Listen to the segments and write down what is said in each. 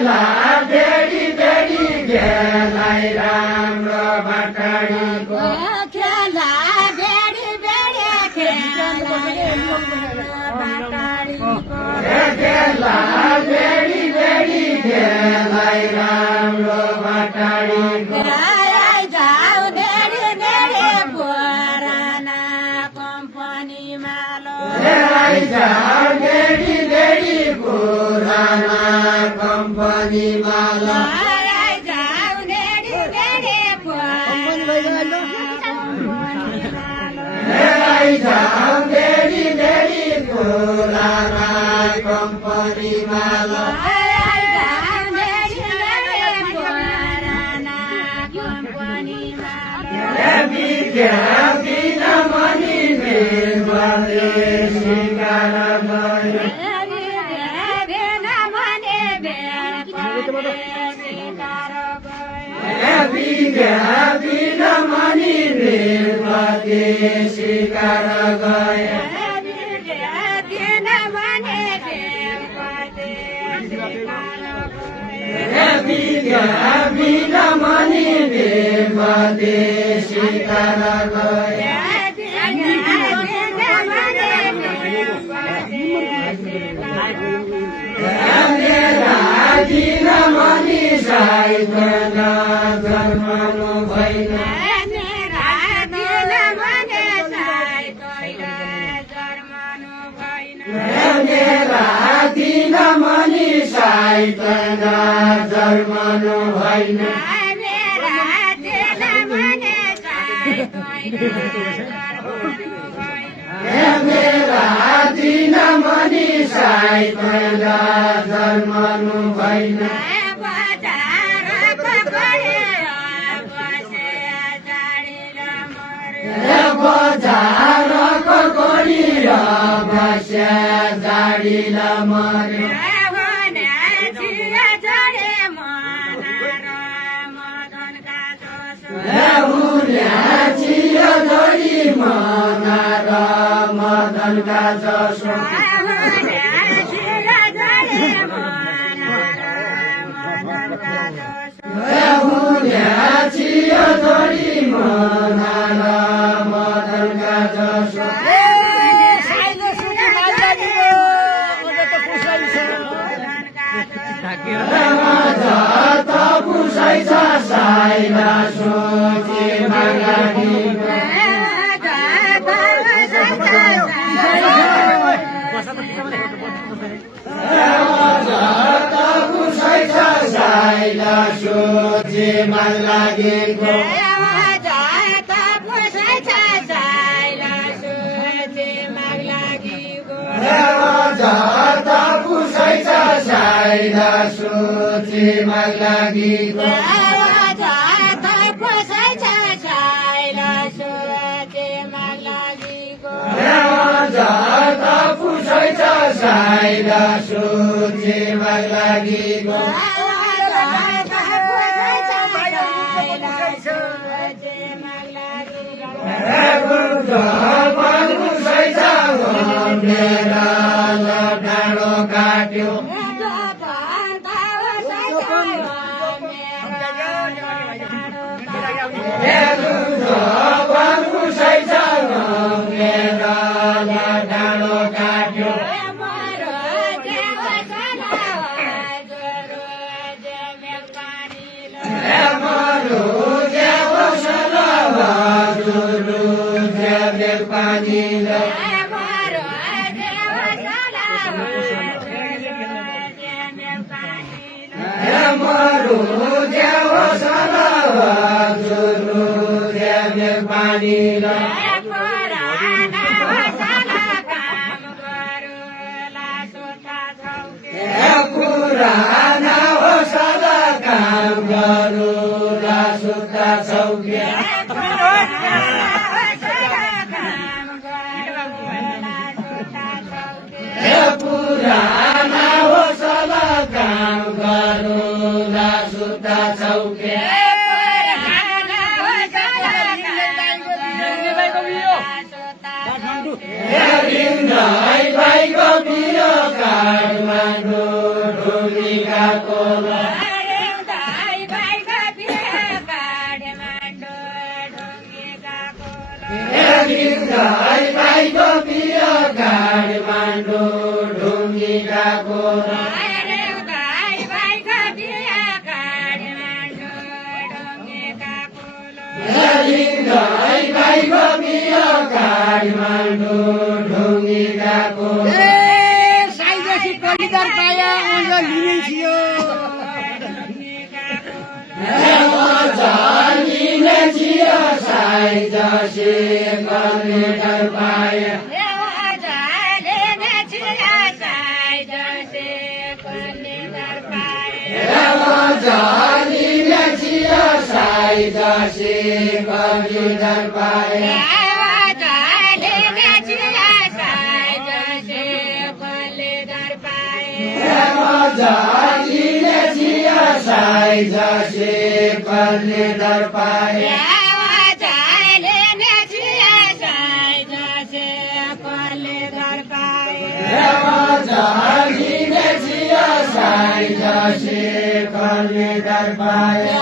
खेला बेडी बेडी खेलाई राम्रो बाटाडीको खेला बेडी बेडी खेलाई बाटाडीको खेला बेडी बेडी खेलाई राम्रो बाटाडीको आइ जाऊ नेडे नेडे पुराना कम्पनीमा लो आइ जाऊ नेडी नेडी पुराना कम्पनीमा लो आइ जाऊ नेडे नेडे पुराना आइ जाऊ नेडी नेडी पुराना कम्पनीमा लो आइ जाऊ नेडे नेडे पुराना कम्पनीमा विज्ञापिन मनी मेलले सिकार गयो विज्ञापिन मनी मेलले सिकार गयो विज्ञापिन मनी मेलले सिकार गयो दिन मनी साइकन जन्मनु भएन मेरा दिन मनी साइकन जन्मनु भएन मेरा दिन मनी साइकन जन्मनु भएन बजारको कोडिर बस्या जाडिल मर्यो चिया जोडी मना र मदनका जसो चिया जोडी मना र मदनका जसो त पुसै छ साइला सोचे मागाडीको त पुसै छ साइला सोचे माग लागेको त पुसै छ साइला सोचे माग लागेको त पुसै छ साइला सोचे माग लागेको पुसै छ मेरा डाँडो काट्यो पुसै छ मेरा डाँडो काट्यो पानीले मरु ज्याव सलाव जुरु ज्यामे पानीले पुराना हो सदा काम गरुला सुत्ता छौके पुराना हो सदा काम गरुला सुत्ता छौके भाइको बियो काठमाडौँ ढुङ्गा कोला साइजसी कलिदार पाया उनले लिने थियो जालिने छियो साइजसी कलिदार पाया जालिने छियो साइजसी कलिदार पाया जालिने छियो साइजसी कलिदार पाया जालिने छियो साइजसी कलिदार पाया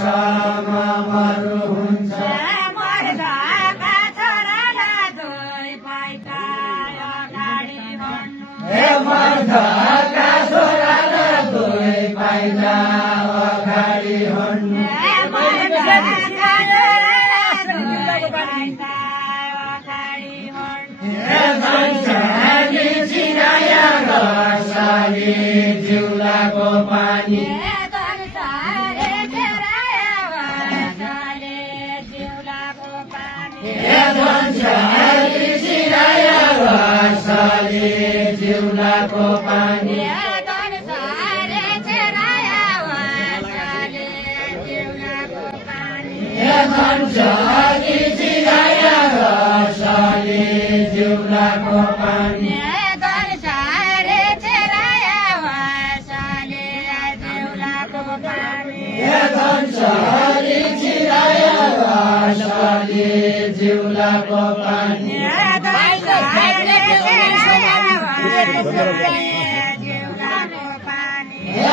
मरु हुन्छ मर्दाका छोरालाई दुई पैसा अगाडि भन्नु हे मर्दका छोरालाई दुई पाइला अगाडि हन्नु मर्दाका छोरालाई दुई पैसा अगाडि भन्नु हे धनसाली चिराया रसाली जिउलाको पानी हे धनसाली चिराया रसाली जिउलाको पानी हे धनसाली चिराया रसाली जिउलाको पानी हे धनसाली चिराया रसाली जिउलाको पानी हे